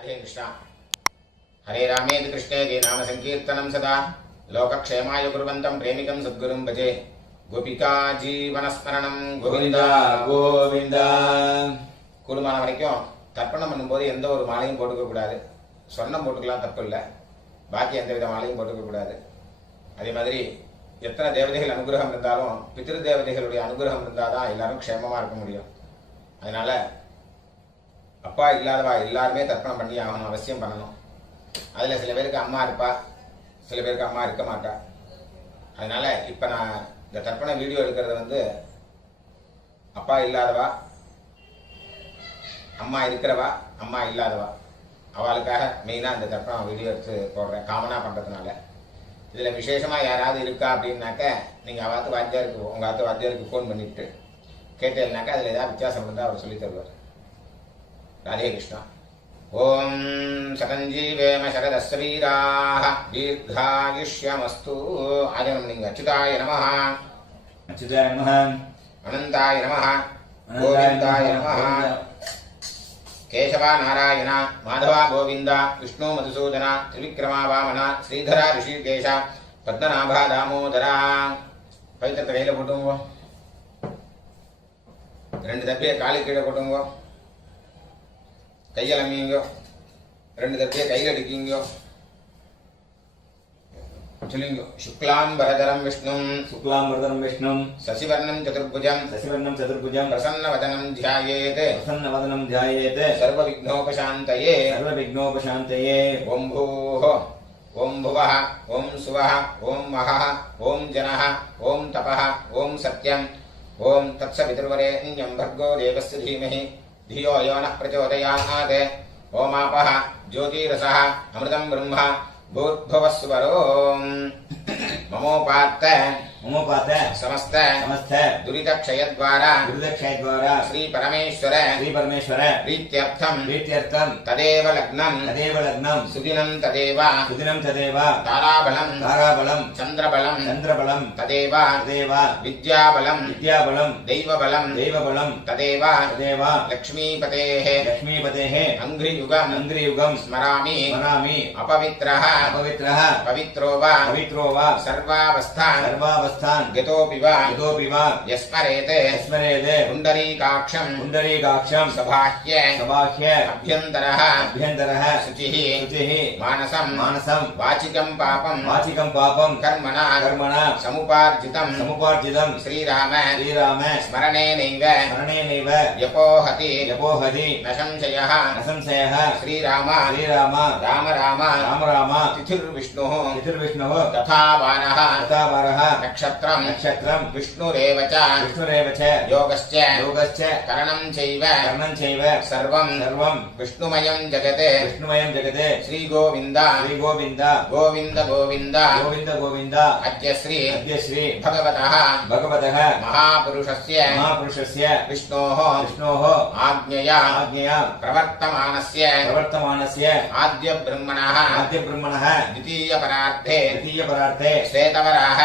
राधे कृष्ण। हरे रामेति कृष्णेति नाम संकीर्तनं सदा लोकक्षेमाय कुर्वन्तं प्रेमिकं सद्गुरुं भजे। गोपिका जीवनस्मरणं गोविंदा गोविंदा। கூடுமான வரைக்கும் தர்ப்பணம் பண்ணும்போது எந்த ஒரு மாலையும் போட்டுக்க கூடாது. சொர்ணம் போட்டுக்கலாம், தப்பு இல்லை. பாக்கி எந்த வித மாலையும் போட்டுக்க கூடாது. அதே மாதிரி எத்தனை தேவதைகள் அனுகிரகம் இருந்தாலும் பித்ரு தேவதைகளுடைய அனுகிரகம் இருந்தால் தான் எல்லாரும் க்ஷேமமாக இருக்க முடியும். அதனால அப்பா இல்லாதவா எல்லாருமே தர்ப்பணம் பண்ணி ஆகணும், அவசியம் பண்ணணும். அதில் சில பேருக்கு அம்மா இருப்பா, சில பேருக்கு அம்மா இருக்க மாட்டா. அதனால இப்போ நான் இந்த தர்ப்பண வீடியோ எடுக்கிறது அப்பா இல்லாதவா, அம்மா இருக்கிறவா, அம்மா இல்லாதவா அவளுக்காக மெயினாக இந்த தர்ப்பணம் வீடியோ எடுத்து போடுறேன், காமனாக பண்ணுறதுனால. இதில் விசேஷமாக யாராவது இருக்கா அப்படின்னாக்க நீங்கள் அவாத்து வாத்தியாருக்கு, உங்கள் ஆத்து வாத்தியாருக்கு ஃபோன் பண்ணிவிட்டு கேட்டேன்னாக்கா அதில் ஏதாவது வித்தியாசம் இருந்தால் அவர் சொல்லி தருவார். ராதே கிருஷ்ணா. ஓம் சதஞ்சீவேம சரதஸ்வீராः தீர்காயுஷ்யமஸ்து. ஆஜனம் நீங்கள் அச்சுதாய நமः, அச்சுதாய நமः, அனந்தாய நமः, கோவிந்தாய நமः. केशवा नारायण माधवा गोविंद विष्णु मधुसूदन त्रिविक्रमा वामन श्रीधरा ऋषिकेश पद्मनाभा दामोदरा. पवित्रத்தை கையில போட்டுங்க. ரெண்டு தப்பியை காலு கீழே போட்டுங்க. கையில் அம்மிங்க. ரெண்டு தப்பியை கையில் அடிக்கிங்க. चलिंगो शुक्लां वरदरं विष्णुं शशिवर्णं चतुर्भुजं प्रसन्नवदनं ध्यायेत् सर्वविघ्नोपशान्तये ओं भूः ओं भुवः ओं सुवः ओं महः ओं जनः ओं तपः ओं सत्यं ओं तत्सवितुर्वरेण्यं भर्गो देवस्य धीमहि धियो यो नः प्रचोदयात्. ओमापः ज्योतिरसः अमृतं ब्रह्म भूर्भुवस्वरो ममोपात्त समस्त दुरितक्षयद्वारा श्री परमेश्वर प्रीत्यर्थं तदेव लग्नं सुदिनं तदेव ताराबलं चंद्रबलं तदेव विद्याबलं दैवबलं तदेव लक्ष्मीपतेः अंघ्रियुगं स्मरामि अपवित्रः पवित्रो वा सर्वावस्थान् गतोऽपि वा यस्मरेत् पुण्डरीकाक्षं सबाह्य अभ्यन्तरः शुचिः मानसं वाचिकं पापं कर्मणा समुपार्जितं श्रीराम स्मरणेनैव यपोहति न संशयः श्रीराम राम तिथिर्विष्णुः तथा वारः नक्षत्रं विष्णुरेव च योगश्च करणं चैव सर्वं विष्णुमयं जगत् श्रीगोविन्द गोविन्द अद्य श्री भगवतः महापुरुषस्य विष्णोः आज्ञया प्रवर्तमानस्य आद्य ब्रह्मणः द्वितीयपरार्थे श्वेतवराह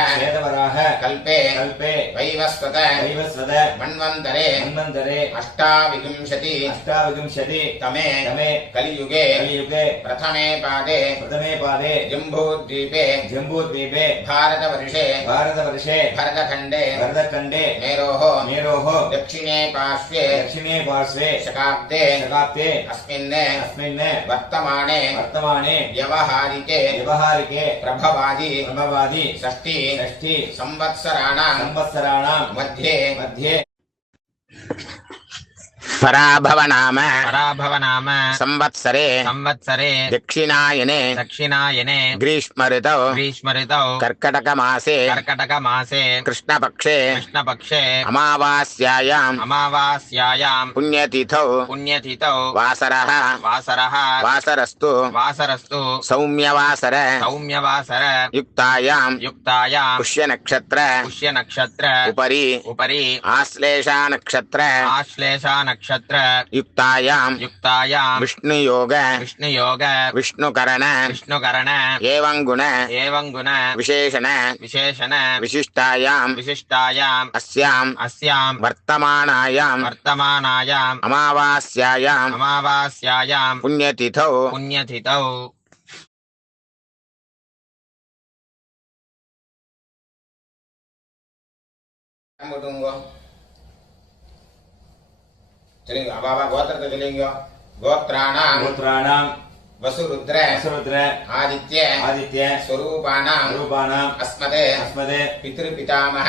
कल्पे वैवस्वत मन्वन्तरे अष्टाविंशति तमे कलियुगे प्रथमे पादे जम्बूद्वीपे भारतवर्षे भरतखण्डे मेरोः दक्षिणे पार्श्वे शकाब्दे अस्मिन् वर्तमाने व्यवहारिके प्रभवादि षष्ठी संवत्सराणां मध्ये पराभव नाम संवत्सरे दक्षिणायने ग्रीष्म ऋतौ कर्कटक मासे कृष्णपक्षे अमावास्यायां पुण्यतिथौ वासरस्तु सौम्यवासर युक्तायां पुष्यनक्षत्र उपरि आश्लेषा नक्षत्र क्षत्र युक्तायां विष्णुयोग विष्णुकरण एवं गुण विशेषण विशिष्टायां अस्यां वर्तमानायां अमावास्यायां पुण्यतिथौ चलेंगे बाबा गोत्र तो चलेंगे गोत्राणाम वसुरुद्र आदित्य स्वरूपाणाम अस्मदे पितृपितामह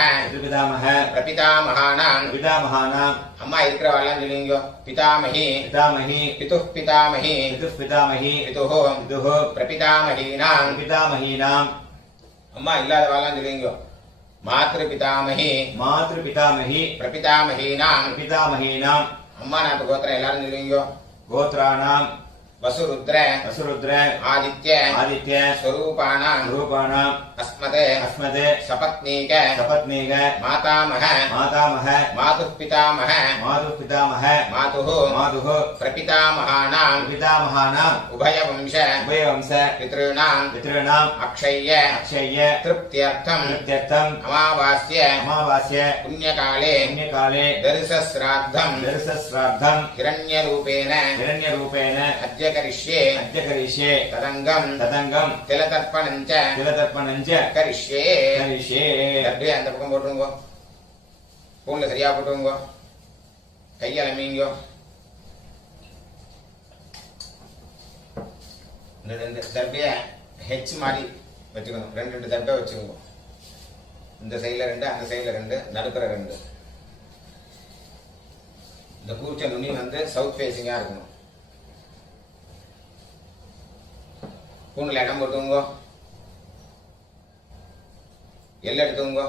प्रपितामहानाम अम्मा इरुक्कறவெல்லாம் சொல்லுங்க पितामही पितुः पितामही पितुः प्रपितामहीनाम अम्मा இல்லாதவெல்லாம் சொல்லுங்க मातृपितामही प्रपितामहीनाम अम्मा नाथ गोत्र எல்லாரும் சொல்லுங்க गोत्राणाम वसुरुद्र आदित्य स्वरूपाणाम अस्मदे सपत्नीक मातामह मातुः पितामह मातुः प्रपितामहानाम उभयवंश पितॄणाम अक्षय्य तृप्त्यर्थम अमावास्य पुण्यकाले दर्शश्राद्धम हिरण्यरूपेण अद्य करिष्ये तदंगम तिलतर्पणञ्च करिष्ये அப்படியே அந்த பக்கம் போட்டுங்க பூண்ல சரியா போட்டுங்க கையால மீங்க ரெண்டு தர்பிய ஹெச் மாதிரி வச்சுக்கணும் ரெண்டு தர்பை வச்சுக்கோங்க இந்த சைடுல ரெண்டு அந்த சைடுல ரெண்டு நடுப்புற ரெண்டு இந்த கூர்ச்ச நுனி வந்து சவுத் ஃபேசிங்கா இருக்கணும் பூண்டில் இடம் போட்டுங்க எல்லை எடுத்துங்க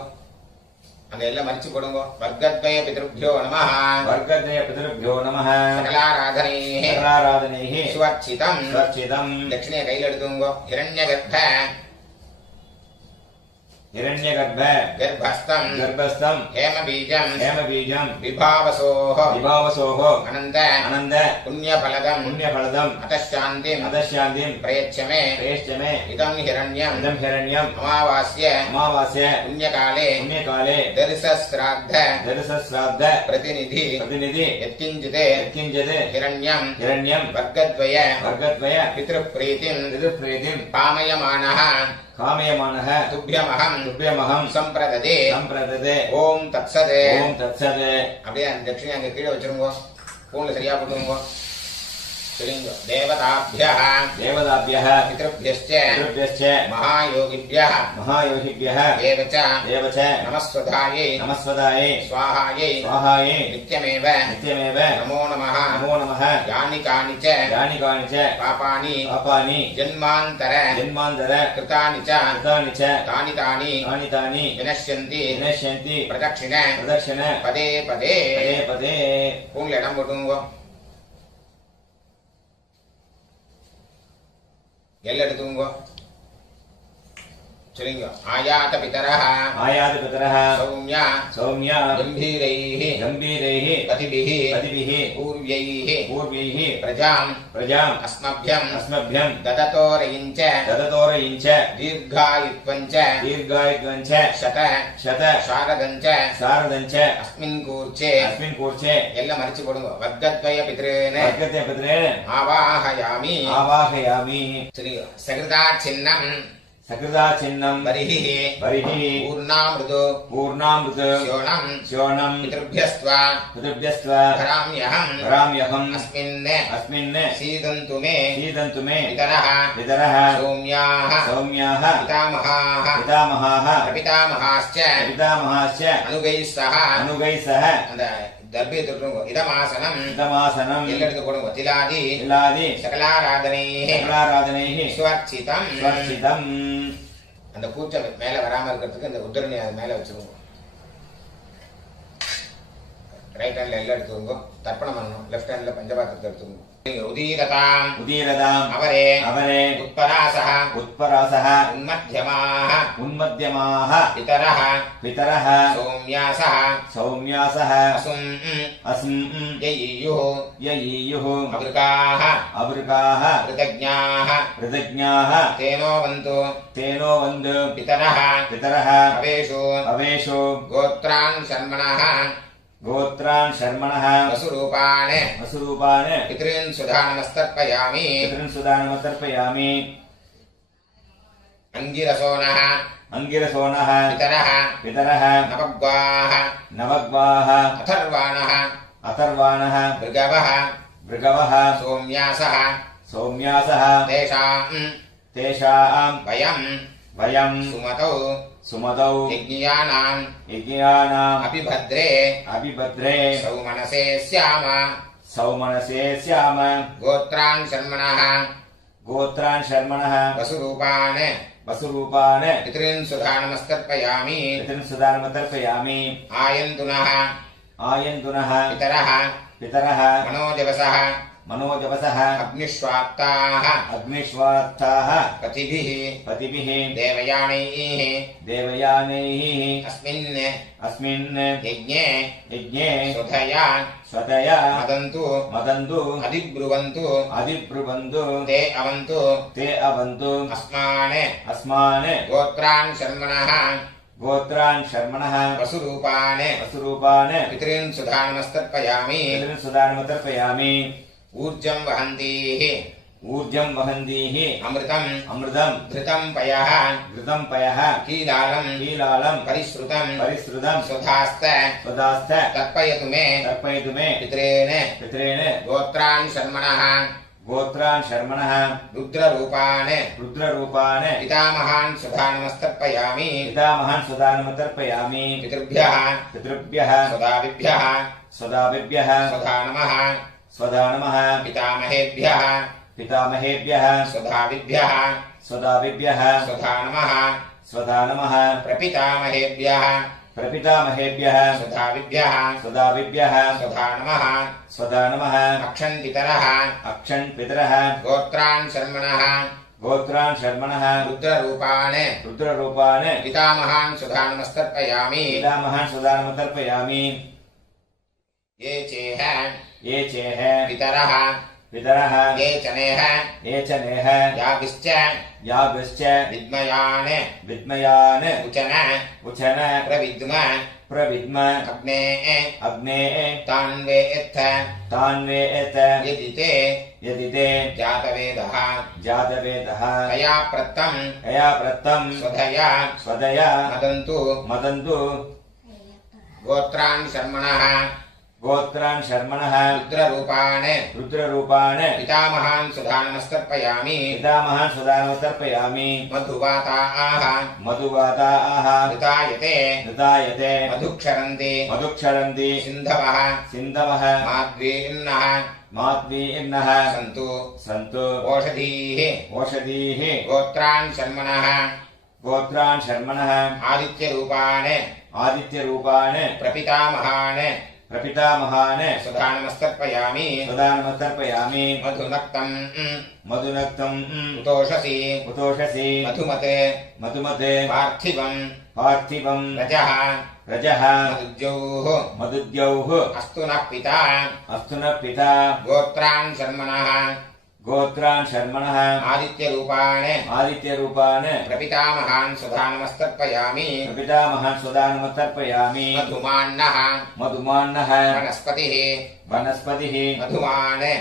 அந்த எல்லை மறிச்சு போடுங்க வர்க்கத்வய பிதృభ్யோ நமः சகலாராதனைः சுவர்ச்சிதம் தட்சிணைய கையில் எடுத்துங்க हिरण्यगर्भ गर्भस्थं हेमबीजं विभावसोः अनन्त पुण्यफलदं अतश्शान्तिं प्रयच्छ मे इदं हिरण्यम् अमावास्य पुण्यकाले दर्शश्राद्ध प्रतिनिधि यत्किञ्चित् हिरण्यं वर्गद्वय पितृप्रीतिं कामयमानः तुभ्यमहं संप्रददे ओम तत्सद அப்படியே அந்த தட்சிணை அங்க கீழே வச்சிருங்க பூண்ல சரியா போட்டுங்க சொல்லுங்க தேவதாभ्यः पितृभ्यश्च महायोगिभ्यः देवच नमस्वधायै स्वाहायै नित्यमेव नमो नमः यानि कानि च पापानि जन्मान्तर कृतानि च तानि विनश्यन्ति प्रदक्षिण पदे பூண்ல இடம் போட்டுங்க எல்லை எடுத்துங்க சொல்லுங்க ஆயாத பிதரः சௌம்ய கம்பீரைः பதிபிः பூர்வைः பிரஜாம் அஸ்மभ्यं ददतोरयिञ्च दीर्घायुत्वञ्च शत शारदञ्च अस्मिन् कूर्चे எல்லாம் மறிச்சு போடுங்க வர்க்கத்வய பித்ரேன ஆவாஹயாமி சொல்லுங்க சகிருதா சின்னம் बरिहि पूर्णामृत श्योणं पितृभ्यस्त्वा धराम्यहम् अस्मिन् सीदन्तु मे पितरः सौम्याः पितामहाः प्रपितामहाश्च अनुगैः सह அந்த தர்பியை தொட்டுங்க இதமாசனம் எல்லை எடுத்து போடுங்க திலாதி சகலாராதனைः சுவர்ச்சிதம் அந்த கூச்சம் மேல வராம இருக்கிறதுக்கு இந்த உத்தரணி அது மேல வச்சுக்கோங்க ரைட் ஹேண்ட்ல எல்லாம் எடுத்துக்கோங்க தர்ப்பணம் பண்ணணும் லெஃப்ட் ஹேண்ட்ல பஞ்சபாத்திரத்தை எடுத்துக்கோங்க उदीरताम् उदीरताम् अवरे अवरे उत्परासः उत्परासः उन्मध्यमाः उन्मध्यमाः पितरः पितरः सौम्यासः सौम्यासः असुम् अस्म् ययीयुः ययीयुः अवृकाः अवृकाः कृतज्ञाः कृतज्ञाः तेनो वन्तु तेनो वन्दु पितरः पितरः अवेषु अवेषु गोत्रान् शर्मणः गोत्रान् शर्मणः वसुरूपान् वसुरूपान् पितॄन् सुधानमस्तर्पयामि पितॄन् सुदानमतर्पयामि अङ्गिरसोनः अङ्गिरसोनः पितरः पितरः नवग्वाः नवग्वाः अथर्वाणः अथर्वाणः भृगवः भृगवः सोम्यासः सौम्यासः तेषाम् वयम् सुमतौ सुमतौ यज्ञियानाम् यज्ञानाम् अभिभद्रे अभिभद्रे सौमनसे स्याम सौमनसे स्याम गोत्रान् शर्मणः गोत्रान् शर्मणः वसुरूपान् वसुरूपान् पितॄन् सुधानमस्तर्पयामि पितॄन् सुदानमतर्पयामि आयन्तुनः आयन्तुनः पितरः पितरः मनोजवसः मनोजवसः अग्निष्वाप्ताः अग्निष्वात्ताः पतिभिः पतिभिः देवयानैः देवयानैः अस्मिन् यज्ञे यज्ञे स्वधया स्वतया मदन्तु अधिब्रुवन्तु ते अवन्तु अस्मान् गोत्रान् शर्मणः वसुरूपान् पितॄन् सुधानमस्तर्पयामि सुदानमतर्पयामि ऊर्जं वहन्तीः अमृतम् घृतं पयः कीलालं परिश्रुतं स्वधास्त तर्पयतु मे पितॄन् गोत्रान् शर्मणः रुद्ररूपान् पितामहान् सुधानमस्तर्पयामि पितृभ्यः स्वदाभिभ्यः स्वधानमः पितामहेभ्यः स्वदाभिभ्यः स्वधानमः प्रपितामहेभ्यः स्वदाभिभ्यः स्वधानमः अक्षन् पितरः गोत्रान् शर्मणः रुद्ररूपान् पितामहान् सुधानमस्तर्पयामि ये चेह पितरः ये चनेह याभिश्च विद्मयान् उचन प्रविद्म अग्ने तान्वेत्थ यदि ते जातवेदः तया प्रत्तं स्वधया मदन्तु गोत्रान् शर्मणः रुद्ररूपान् पितामहान् सुधानमस्तर्पयामि मधुवाताः ऋतायते मधुक्षरन्ति सिन्धवः माद्वीर्नः सन्तु ओषधीः गोत्रान् शर्मणः आदित्यरूपान् प्रपितामहान् सुधानमस्तर्पयामि मधुनक्तम् उतोषसि मधुमते पार्थिवम् रजः मदुद्यौः अस्तु नः पिता गोत्रान् शर्मणः आदित्यरूपान् प्रपितामहान् सुधानमस्तर्पयामि मधुमान्नः वनस्पतिः मधुमान्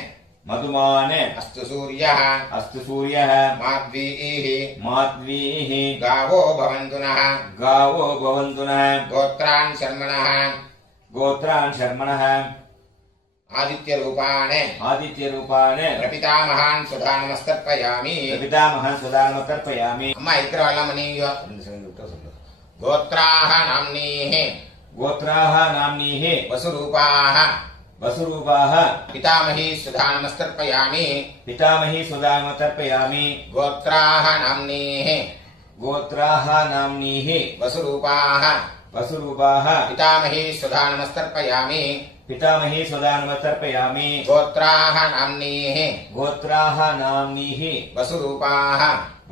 अस्तु सूर्यः माद्वीः गावो भवन्तु नः गोत्रान् शर्मणः आदित्यरूपान् प्रपितामहान् सुधानमस्तर्पयामि अम्मा इत्र वल्लम नीयो गोत्राः नाम्नीः वसुरूपाः पितामही सुधानमस्तर्पयामि गोत्राः नाम्नीः वसुरूपाः पितामही सुधानमस्तर्पयामि पितामही स्वधा नमस्तर्पयामि गोत्राः नाम्नीः गोत्राः नाम्नीः वसुरूपाः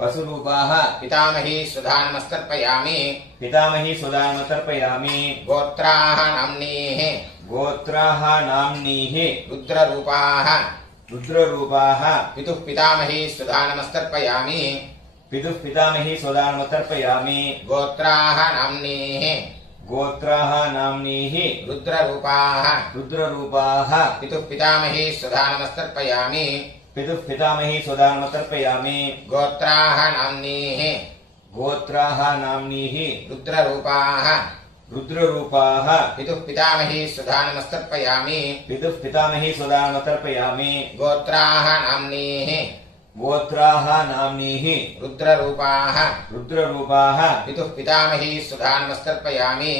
वसुरूपाः पितामही स्वधा नमस्तर्पयामि पितामही स्वधा नमस्तर्पयामि गोत्राः नाम्नीः गोत्राः नाम्नीः रुद्ररूपाः रुद्ररूपाः पितुः पितामही स्वधा नमस्तर्पयामि पितुः पितामही स्वधा नमस्तर्पयामि गोत्राः नाम्नीः गोत्राः नाम्नीः रुद्ररूपाः रुद्ररूपाः पितुः पितामही स्वधा नमस्तर्पयामि पितुः पितामही स्वधा नमस्तर्पयामि गोत्राः नाम्नीः गोत्राः नाम्नीः रुद्ररूपाः रुद्ररूपाः पितुः पितामही स्वधा नमस्तर्पयामि पितुः पितामही स्वधा नमस्तर्पयामि गोत्राः नाम्नीः गोत्राः नाम्नीः रुद्ररूपाः रुद्ररूपाः पितुः पितामही स्वधा नमस्तर्पयामि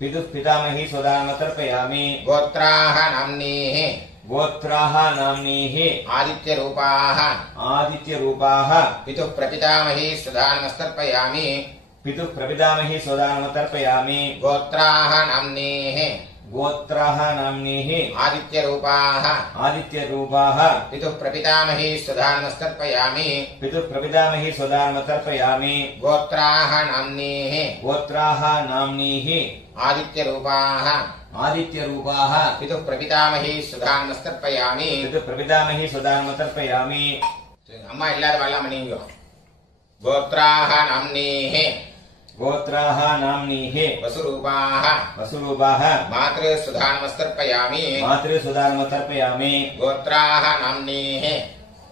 पितुः पितामही स्वधा नमस्तर्पयामि गोत्राः नाम्नीः गोत्राः नाम्नीः आदित्यरूपाः आदित्यरूपाः पितुः प्रपितामही स्वधा नमस्तर्पयामि पितुः प्रपितामही स्वधा नमस्तर्पयामि गोत्राः नाम्नीः गोत्राः नाम्नीः आदित्यरूपाः आदित्यरूपाः पितुः प्रपितामही स्वधा नमस्तर्पयामि पितुः प्रपितामही स्वधा नमस्तर्पयामि गोत्राः नाम्नीः गोत्राः नाम्नीः आदित्यरूपाः आदित्यरूपाः पितुः प्रपितामही स्वधा नमस्तर्पयामि पितुः प्रपितामही स्वधा नमस्तर्पयामि अम्मा इल्लाद वाला मणियो गोत्राः नाम्नीः गोत्राः नाम्नीः वसुरूपाः वसुरूपाः मातृसुधा नमस्तर्पयामि मातृसुधा नमस्तर्पयामि गोत्राः नाम्नीः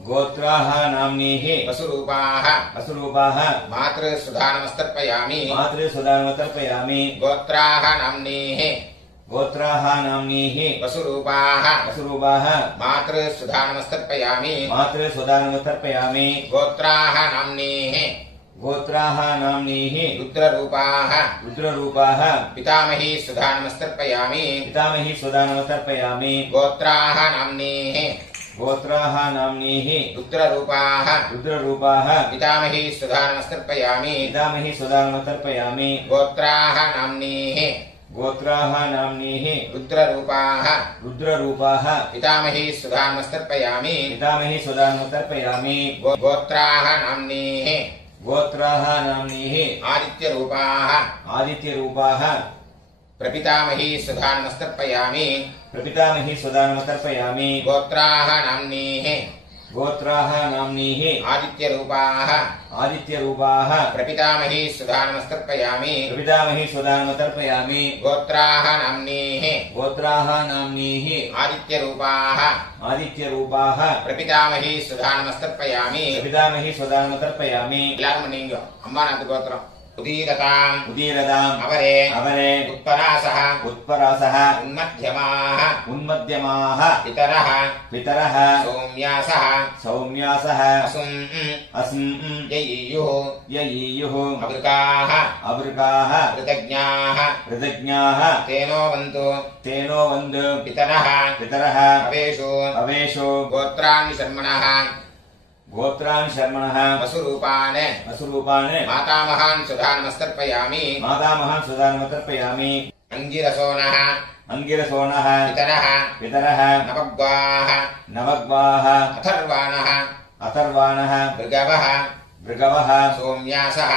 गोत्राः नाम्नीः वसुरूपाः वसुरूपाः मातृसुधा नमस्तर्पयामि मातृसुधा नमस्तर्पयामि गोत्राः नाम्नीः गोत्राः नाम्नीः वसुरूपाः वसुरूपाः मातृसुधा नमस्तर्पयामि मातृसुधा नमस्तर्पयामि गोत्राः नाम्नीः गोत्राः नाम्नीः रुद्ररूपाः रुद्ररूपाः पितामही सुधा नमस्तर्पयामि पितामही सुधा नमस्तर्पयामि गोत्राः नाम्नीः गोत्राः नाम्नीः रुद्ररूपाः रुद्ररूपाः पितामही सुधा नमस्तर्पयामि पितामही सुधा नमस्तर्पयामि गोत्राः नाम्नीः गोत्राः नाम्नीः रुद्ररूपाः रुद्ररूपाः पितामही सुधा नमस्तर्पयामि पितामही सुधा नमस्तर्पयामि गोत्राः नाम्नीः गोत्राः नाम्नीः आदित्यरूपाः आदित्यरूपाः प्रपितामही सुधा नमस्तर्पयामि प्रपितामही सुधा नमस्तर्पयामि गोत्राः नाम्नीः गोत्राः नाम्नीः आदित्यरूपाः आदित्यरूपाः प्रपितामही सुधा नमस्तर्पयामि प्रपितामही सुधा नमस्तर्पयामि गोत्राः नाम्नीः गोत्राः नाम्नीः आदित्यरूपाः आदित्यरूपाः प्रपितामही सुधा नमस्तर्पयामि प्रपितामही सुधा नमस्तर्पयामि எல்லாரும் நீங்க அம்மா நாத்து கோத்திரம் उदीरताम् उदीरताम् अवरे अवरे उत्परासः उत्परासः उन्मध्यमाः उन्मध्यमाः पितरः पितरः सौम्यासः सौम्यासः असुम् अस्म् ययीयुः ययीयुः अवृकाः अवृकाः कृतज्ञाः कृतज्ञाः तेनो वन्तु तेनो वन्दु पितरः पितरः अवेषु अवेषु गोत्रान् शर्मणः गोत्रान् शर्मणः वसुरूपान् वसुरूपान् मातामहान् सुधा नमस्तर्पयामि मातामहान् सुधा नमस्तर्पयामि अङ्गिरसोनः अङ्गिरसोनः पितरः पितरः नवग्वाः नवग्वाः अथर्वाणः अथर्वाणः भृगवः भृगवः सोम्यासः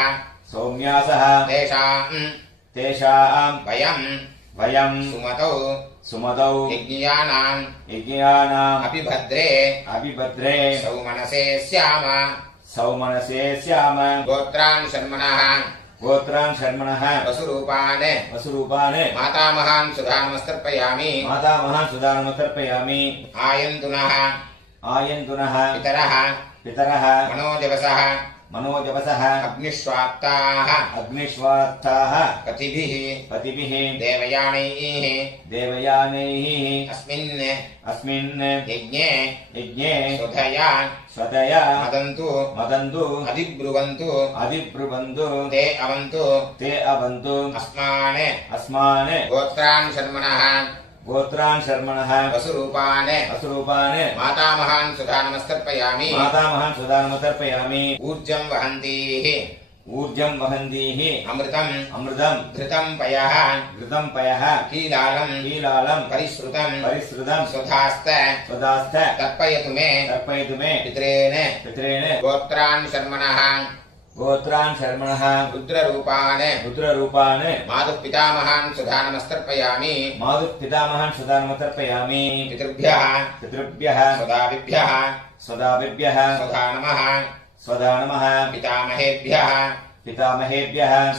सौम्यासः तेषाम् वयम् सुमतौ सुमतौ यज्ञियानाम् अभिभद्रे सौमनसे स्याम गोत्रान् शर्मणः वसुरूपान् मातामहान् सुधा नमस्तर्पयामि सुधा नमस्तर्पयामि आयन्तुनः पितरः मनोजवसः अग्निष्वात्ताः पतिभिः देवयानैः अस्मिन् यज्ञे स्वतया मदन्तु अधिब्रुवन्तु ते अवन्तु अस्मान् गोत्रान् शर्मणः वसुरूपान् मातामहान् सुधा नमस्तर्पयामि सुधा नमस्तर्पयामि ऊर्जं वहन्तीः ऊर्जं वहन्तीः अमृतम् अमृतं घृतं पयः घृतं पयः कीलालं परिश्रुतं स्वधास्त तर्पयतु मे पितॄन् गोत्रान् शर्मणः रुद्ररूपान् मातुः पितामहान् सुधानमस्तर्पयामि पितृभ्यः स्वदाभिभ्यः स्वधा नमः पितामहेभ्यः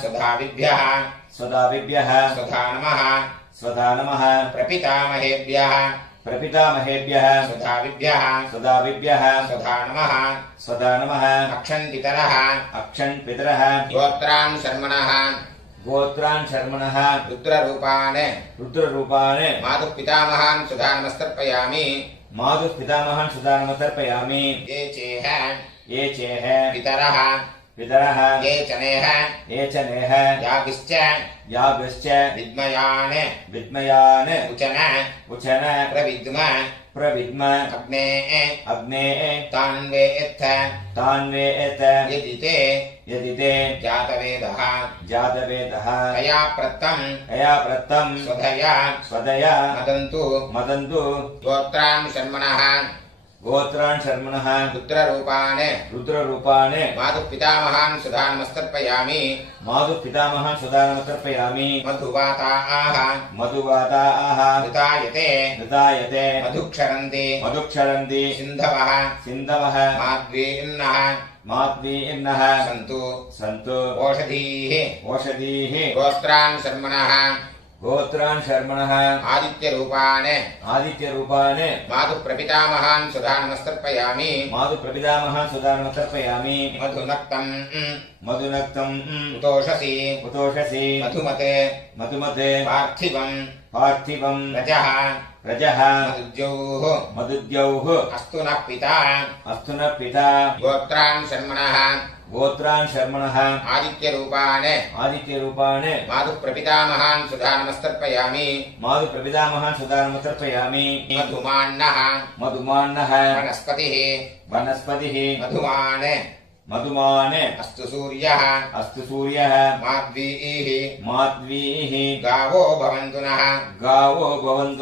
स्वधाभिभ्यः स्वधा नमः प्रपितामहेभ्यः स्वधाभिभ्यः स्वधा नमः अक्षन्पितरः गोत्रान् शर्मणः रुद्ररूपान् मातुः पितामहान् सुधानमस्तर्पयामि ये चेह पितरः ये चनेह याभिश्च विद्मयान् उचन प्रविद्म अग्ने तान्वेत्थ यदि ते जातवेदः तया प्रत्तं स्वधया मदन्तु गोत्रान् शर्मणः रुद्ररूपान् मातुः पितामहान् सुधानमस्तर्पयामि मधुवाताः ऋतायते मधुक्षरन्ति सिन्धवः माद्वीर्नः सन्तु ओषधीः गोत्रान् शर्मणः आदित्यरूपान् मातुः प्रपितामहान् सुधानमस्तर्पयामि मधुनक्तं उतोषसि मधुमते पार्थिवं रजः मदुद्यौः अस्तु नः पिता गोत्रान् शर्मणः आदित्यरूपान् मातुः प्रपितामहान् सुधानमस्तर्पयामि मधुमान्नः वनस्पतिः मधुमान् अस्तु सूर्यः माद्वीः गावो भवन्तु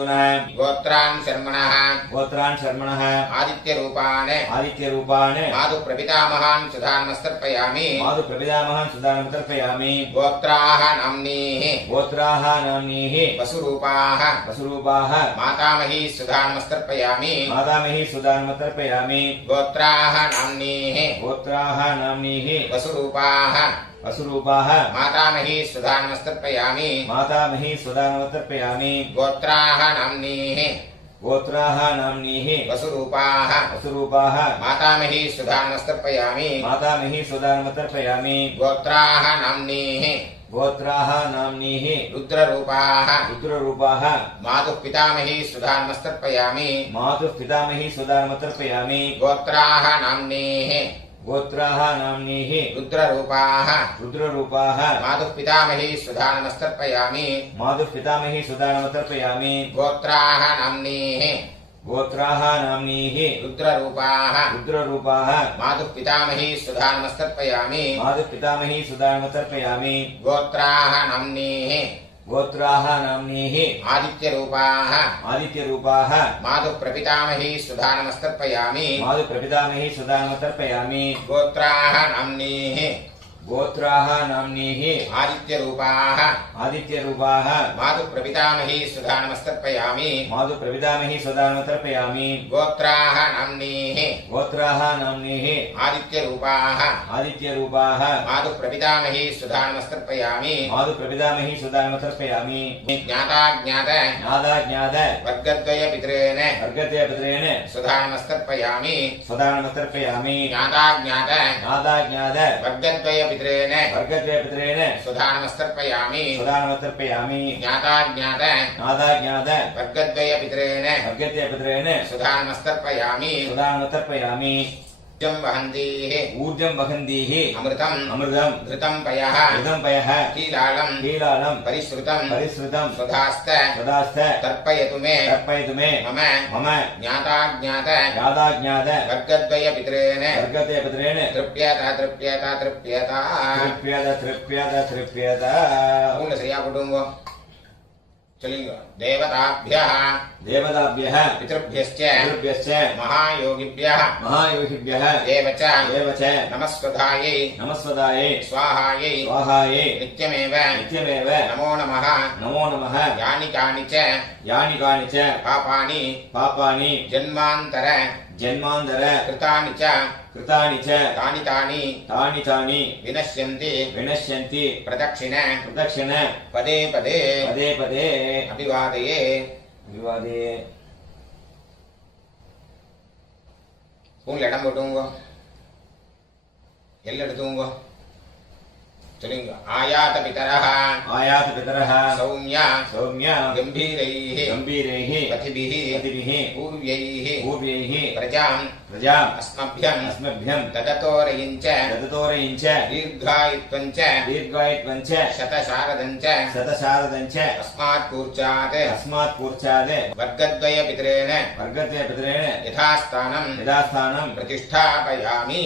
नः गोत्रान् शर्मणः आदित्यरूपान् मातुः प्रपितामहान् सुधानमस्तर्पयामि गोत्राः नाम्नीः वसुरूपाः मातामही सुधानमस्तर्पयामि गोत्राः नाम्नीः वसुरूपाः मातामही सुधानमस्तर्पयामि गोत्राः नाम्नीः वसुरूपाः मातामही सुधानमस्तर्पयामि गोत्राः नाम्नीः रुद्ररूपाः मातुः पितामही सुधानमस्तर्पयामि गोत्राः नाम्नीः रुद्ररूपाः मातुः पितामही सुधानमस्तर्पयामि गोत्राः नाम्नीः रुद्ररूपाः मातुः पितामही सुधानमस्तर्पयामि गोत्राः नाम्नीः आदित्यरूपाः मातुः प्रपितामही सुधानमस्तर्पयामि गोत्राः नाम्नीः आदित्यरूपाः मातुः प्रपितामही सुधानमस्तर्पयामि गोत्राः नाम्नीः आदित्यरूपाः मातुः प्रपितामही सुधानमस्तर्पयामि ज्ञाताज्ञात वर्गद्वय पितॄन् सुधानमस्तर्पयामि ज्ञाताज्ञात वर्गद्वय पितॄन् सुधानमस्तर्पयामि ज्ञाताज्ञात वर्गद्वय पितॄन् सुधानमस्तर्पयामि ऊर्जं वहन्तीः ऊर्जं वहन्तीः अमृतम् अमृतं घृतं पयः घृतं पयः कीलालं कीलालं परिश्रुतं परिश्रुतं स्वधास्त सदास्थ तर्पयतु मे तर्पयतु मे मम मम ज्ञाताज्ञात यादाज्ञात वर्गद्वय पितॄन् वर्गते पितॄन् तृप्यत तृप्यत तृप्यत तृप्यत तृप्यत तृप्यत पूर्ण श्रिया कुटुंबो चलिंग देवताभ्यः देवताभ्यः पितृभ्यश्च पितृभ्यश्च महायोगिभ्यः महायोगिभ्यः एव च नमस्कृतायै नमस्वदायै स्वाहायै स्वाहायै नित्यमेव नित्यमेव नमो नमः नमो नमः यानि कानि च पापानि जन्मान्तर कृतानि च तानि तानि विनश्यन्ति प्रदक्षिण पदे पदे अभिवादये विवादे பூன்ல இடம் போட்டுங்க எல்ல எடுத்துங்க சொல்லுங்க ஆயாத பிதரஹ சௌம்ய கம்பீரைः பதிபிः பூர்வைः பிரஜாம் अस्मभ्यं तदतोरयिञ्च दीर्घायुत्वञ्च शतशारदञ्च अस्मात् कूर्चात् वर्गद्वय पितॄन् यथास्थानं प्रतिष्ठापयामि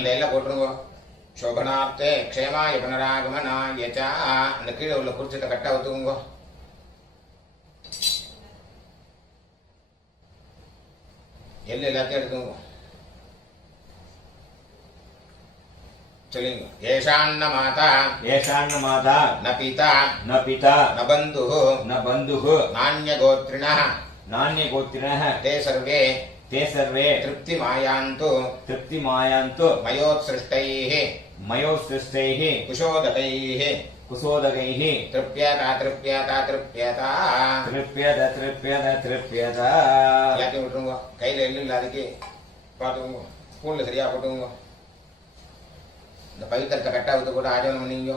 இதெல்லாம் போட்டுருங்க शोभनार्थे क्षेमाय पुनरागमनाय च அந்த கீழே உள்ள குறிச்சத்தை கட்ட ஊத்துங்க எல்லாத்தையும் எடுத்துங்க चलेंगे येषान्न माता न पिता न बन्धुः नान्यगोत्रिणः ते सर्वे तृप्तिमायान्तु मयोत्सृष्टैः कुशोदकैः तृप्यत எல்லாத்தையும் விட்டுருங்க கையில எள்ளு இல்லாதக்கு பார்த்துக்கோங்க ஸ்பூன்ல சரியா போட்டுங்க இந்த பவித்திரத்தை கட்டா ஊத்து கூட ஆஜனம் பண்ணீங்க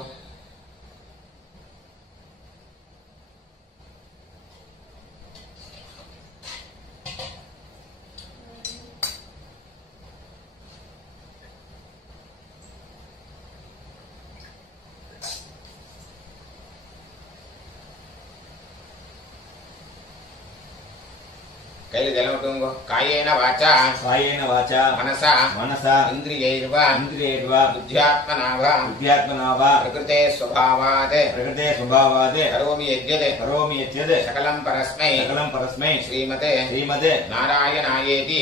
கையில ஜலம் விட்டுங்க காயேன வாச்சா மனசா இந்திரியைர்வா புத்தியாத்மனா வா பிரகிருதே ஸ்வபாவாத் கரோமி யத்யத் சகலம் பரஸ்மை ஸ்ரீமதே நாராயணாயேதி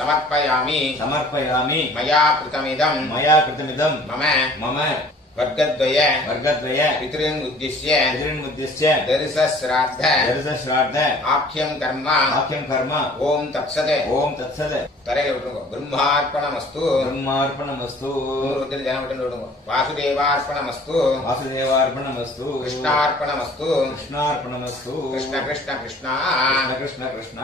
சமர்ப்பயாமி மயா கிருதமிதம் மம वर्गद्वय पितॄन् उद्दिश्य दर्शश्राद्ध आख्यं कर्म ओम तत्सत् तरेल विटुंगो ब्रह्मार्पणमस्तु वासुदेवार्पणमस्तु कृष्णार्पणमस्तु कृष्ण कृष्ण